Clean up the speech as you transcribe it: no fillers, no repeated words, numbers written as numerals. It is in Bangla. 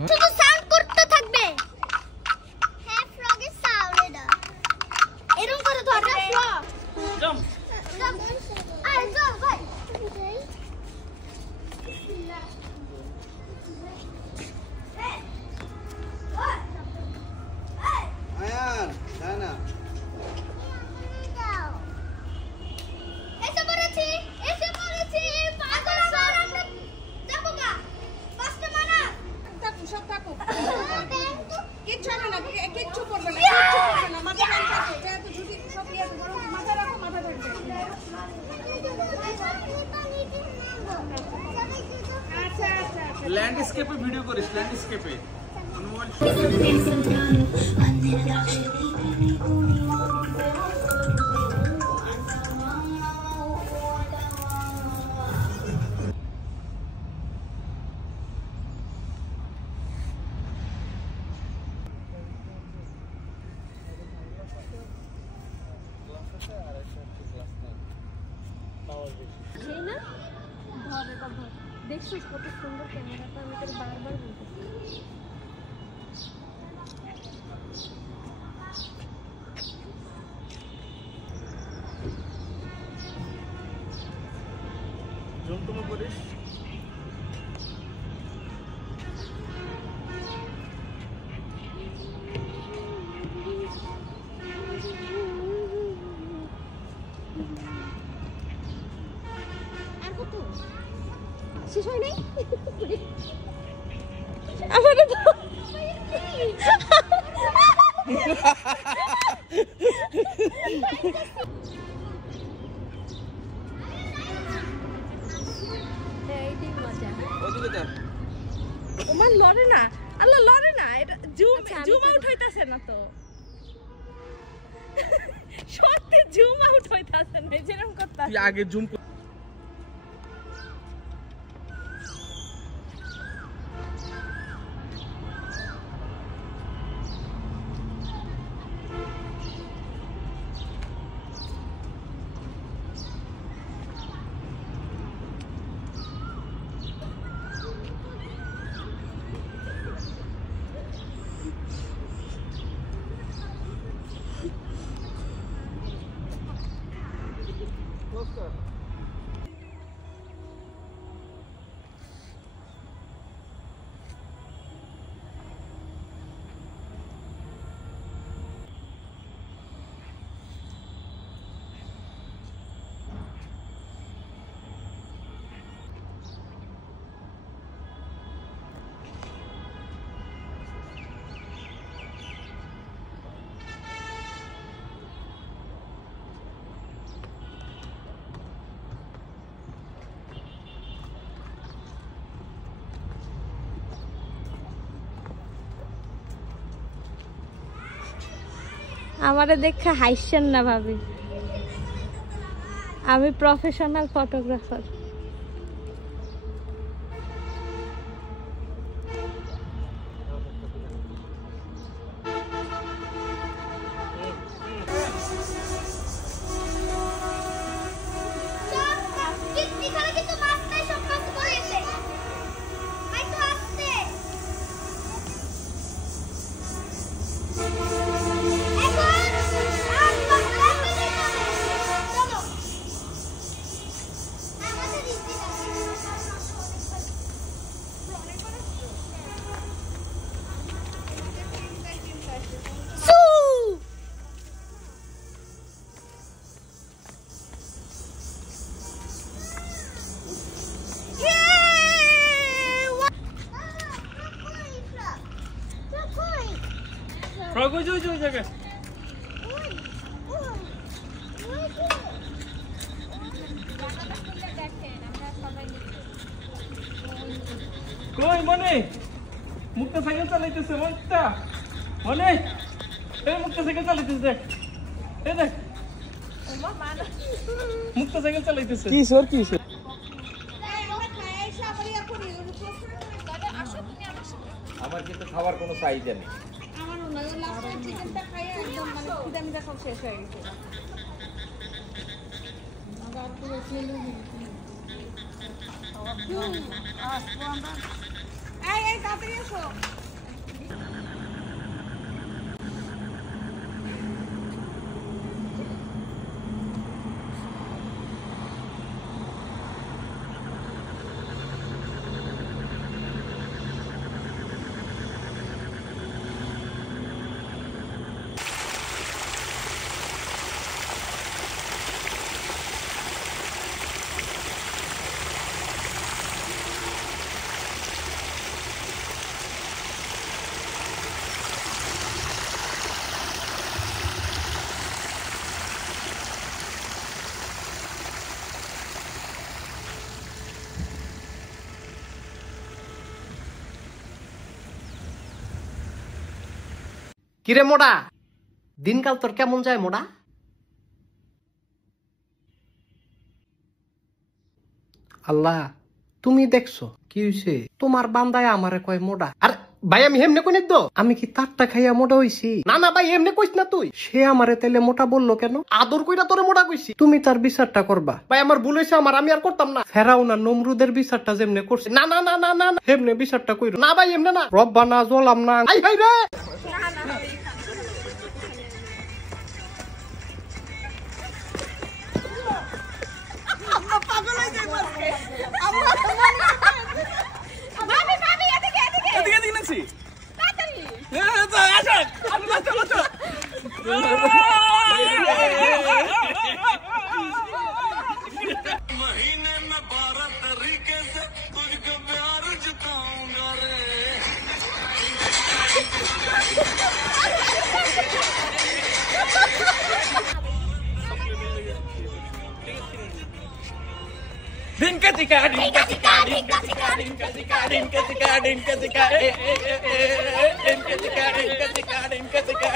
শুধু সাউন্ড করতে থাকবে। হ্যাঁ ফ্রগের সাউন্ড এটা এরকম করে ধরবে। জাম্প আরে চল ভাই। আয়ান না এসে পড়েছি পাগল স্যার আমরা যাবো গা কষ্ট মানা থাকো সব থাকো কিচ্ছু হবে না কিচ্ছু করবে না মাথা থাকো যেহেতু ঝুঁকি সব নিয়ে বরং মাথা রাখো মাথা থাকবে আচ্ছা আচ্ছা ল্যান্ডস্কেপে ভিডিও করিস ল্যান্ডস্কেপে সেই না ধর এটা ধর দেখছিস কত সুন্দর ক্যামেরাটা আমি তোর বারবার বলতেছি জুম টুম করিস আর কত শেষ হয় নাই আমারে তো এইটাই মজা ওদিকে যা ওমান লড়ে না আল্লাহ লড়ে না এটা জুম আচ্ছা, আমি জুম তো- আউট হইতাছে না তো সত্যি জুম আউট হইতাছে না যেরকম করতা তুই আগে জুম আমারে দেখে হাইছেন না ভাবি আমি প্রফেশনাল ফটোগ্রাফার এখানে কিন্তু মাছ নাই সব মাছ পড়ে গেছে আই তো আসছে ফ্রগ ওই জায়গায় কই মনে মুক্তা সাইকেল চালাইতেছে মনে এই মুক্তা সাইকেল চালাইতেছে দেখ এই দেখ মুক্তা সাইকেল চালাইতেছে কি সর কি সর আমার কিন্তু খাবার কোনো চাহিদা নেই আমারও না লাস্ট চিকেনটা খাইয়ে একদম মানে খিদে মিদে সব শেষ হয়ে গেছে আবার পুরো এই তাড়াতাড়ি এসো। কিরে মোড়া, দিনকাল তোর কেমন যায় মোড়া? আল্লাহ তুমি দেখছো কি হইছে? তোমার বান্দায় আমারে কয় মোড়া। আর ভাই আমি এমনি কই তো, আমি কি তারটা খাইয়া মোটা হইছি? না না ভাই এমনি কইস না তুই। সে আমারে তাইলে মোটা বললো কেন? আদর কইরা তোরে মোটা কইছি। তুমি তার বিচারটা করবা। ভাই আমার ভুল হইছে, আমি আর করতাম না। ফেরাউন আর নমরুদের বিচারটা যেমনে করছে, না না না না না এমনি বিচারটা কইরো না ভাই, এমনি না। রব্বানা যালামনা, আই ভাই রে महीने में 12 तरीके से तुझको प्यार जताऊंगा रे। दिन का टिका दिन का टिका दिन का टिका दिन का टिका दिन का टिका दिन का टिका दिन का टिका दिन का टिका दिन का टिका